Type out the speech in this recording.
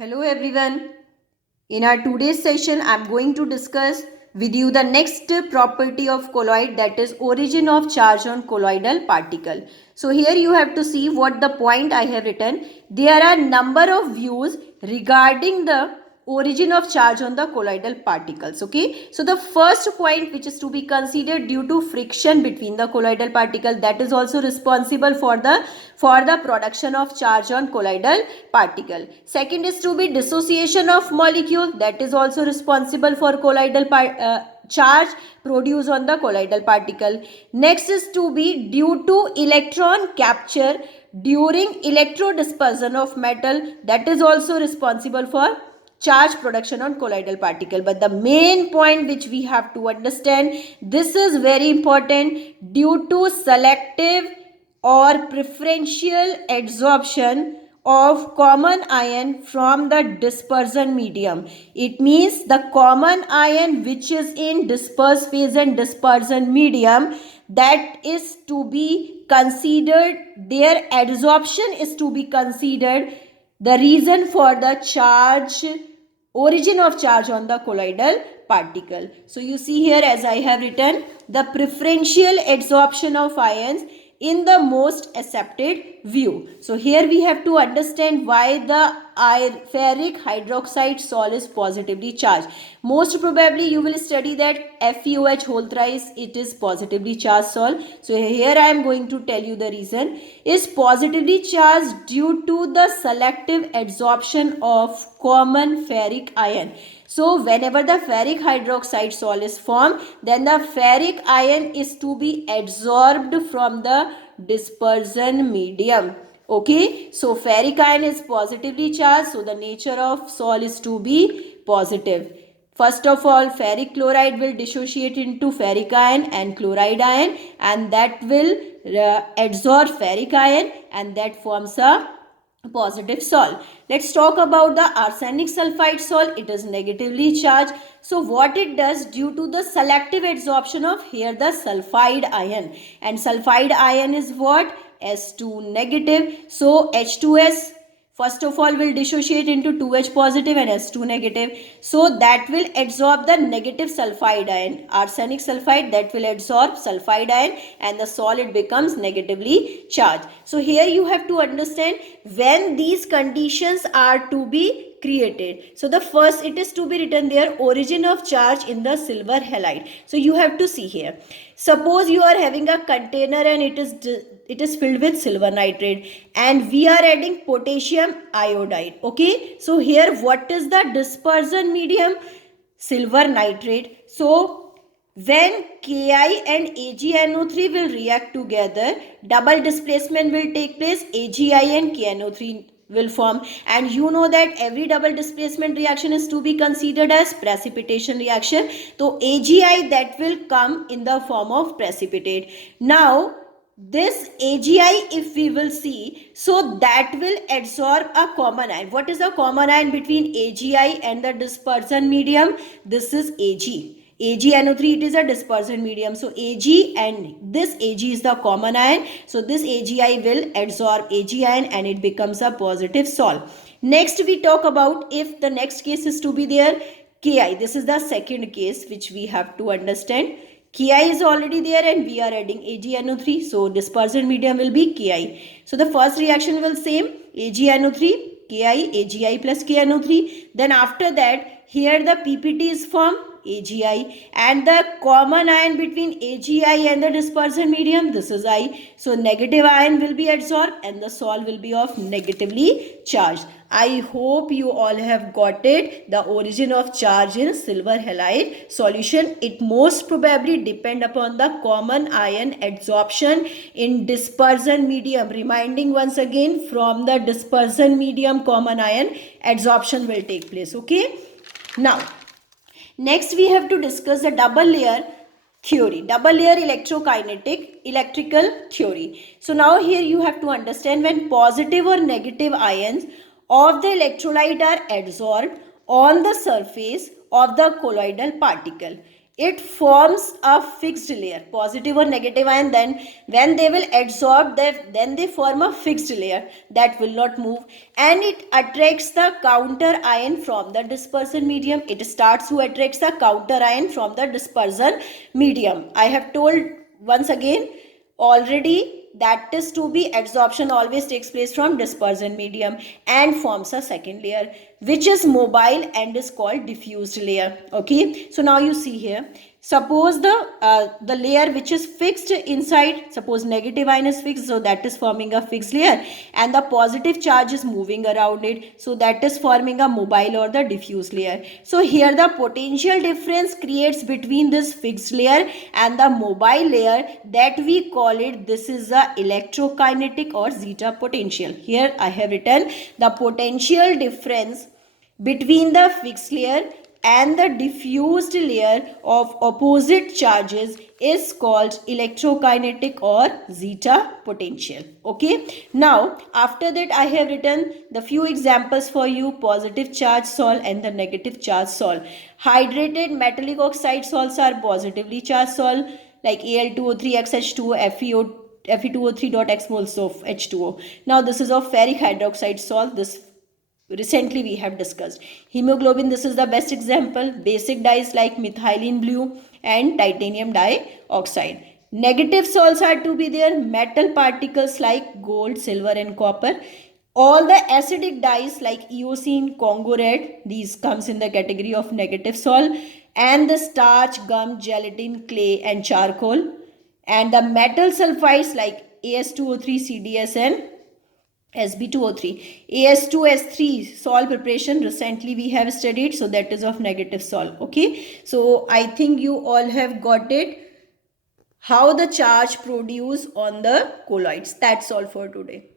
Hello everyone. In our today's session, I am going to discuss with you the next property of colloid, that is origin of charge on colloidal particle. So here you have to see what the point I have written. There are number of views regarding the origin of charge on the colloidal particles. Okay, so the first point which is to be considered, due to friction between the colloidal particle, that is also responsible for the production of charge on colloidal particle. Second is to be dissociation of molecule, that is also responsible for colloidal charge produced on the colloidal particle. Next is to be due to electron capture during electrodispersion of metal, that is also responsible for charge production on colloidal particle. But the main point which we have to understand, this is very important, due to selective or preferential adsorption of common ion from the dispersion medium. It means the common ion which is in disperse phase and dispersion medium, that is to be considered, their adsorption is to be considered the reason for the charge, origin of charge on the colloidal particle. So you see here, as I have written, the preferential adsorption of ions in the most accepted view. So here we have to understand why the ferric hydroxide sol is positively charged. Most probably you will study that FeOH whole thrice, it is positively charged sol. So here I am going to tell you the reason. Is positively charged due to the selective adsorption of common ferric ion. So whenever the ferric hydroxide sol is formed, then the ferric ion is to be adsorbed from the dispersion medium. Okay, so ferric ion is positively charged, so the nature of sol is to be positive. First of all, ferric chloride will dissociate into ferric ion and chloride ion, and that will adsorb ferric ion, and that forms a positive sol. Let's talk about the arsenic sulfide sol. It is negatively charged. So what it does, due to the selective adsorption of here the sulfide ion, and sulfide ion is what? S2 negative. So H2S first of all will dissociate into 2H positive and S2 negative. So that will adsorb the negative sulfide ion. Arsenic sulfide, that will adsorb sulfide ion, and the solid becomes negatively charged. So here you have to understand when these conditions are to be created. So the first, it is to be written there, origin of charge in the silver halide. So you have to see here. Suppose you are having a container and it is filled with silver nitrate, and we are adding potassium iodide. Okay, so here what is the dispersion medium? Silver nitrate. So when Ki and AgNO3 will react together, double displacement will take place. AgI and KNO3 will form, and you know that every double displacement reaction is to be considered as precipitation reaction. So AgI, that will come in the form of precipitate. Now this AgI, if we will see, so that will adsorb a common ion. What is the common ion between AgI and the dispersion medium? This is Ag. AgNO3, it is a dispersion medium. So Ag and this Ag is the common ion. So this AgI will adsorb Ag ion and it becomes a positive sol. Next we talk about, if the next case is to be there, Ki. This is the second case which we have to understand. Ki is already there and we are adding AgNO3. So dispersion medium will be Ki. So the first reaction will same, AgNO3, Ki, AgI plus KNO3. Then after that, here the PPT is formed, AgI, and the common ion between AgI and the dispersion medium, this is I. So negative ion will be adsorbed and the sol will be of negatively charged. I hope you all have got it. The origin of charge in silver halide solution, it most probably depend upon the common ion adsorption in dispersion medium. Reminding once again, from the dispersion medium common ion adsorption will take place. Okay. Now next we have to discuss the double layer theory, double layer electrokinetic electrical theory. So now here you have to understand, when positive or negative ions of the electrolyte are adsorbed on the surface of the colloidal particle, it forms a fixed layer, positive or negative ion. Then when they will adsorb that, then they form a fixed layer that will not move, and it attracts the counter ion from the dispersion medium. It starts to attract the counter ion from the dispersion medium. I have told once again already, that is to be adsorption always takes place from dispersion medium and forms a second layer which is mobile and is called diffused layer. Okay, so now you see here, suppose the layer which is fixed inside, suppose negative ion is fixed, so that is forming a fixed layer, and the positive charge is moving around it, so that is forming a mobile or the diffuse layer. So here the potential difference creates between this fixed layer and the mobile layer, that we call it, this is the electrokinetic or zeta potential. Here I have written the potential difference between the fixed layer and the diffused layer of opposite charges is called electrokinetic or zeta potential. Okay, now after that I have written the few examples for you: positive charge salt and the negative charge salt. Hydrated metallic oxide salts are positively charged salt, like Al2O3 XH2O Fe2O3 dot x moles of H2O. Now this is of ferric hydroxide salt. This recently we have discussed. Hemoglobin, this is the best example. Basic dyes like methylene blue and titanium dioxide. Negative salts are to be there: metal particles like gold, silver and copper. All the acidic dyes like eosine, Congo red, these comes in the category of negative salt. And the starch, gum, gelatin, clay and charcoal. And the metal sulfides like As2O3, CDS and Sb2O3. As2S3 salt preparation recently we have studied, so that is of negative salt. Okay, so I think you all have got it, how the charge produce on the colloids. That's all for today.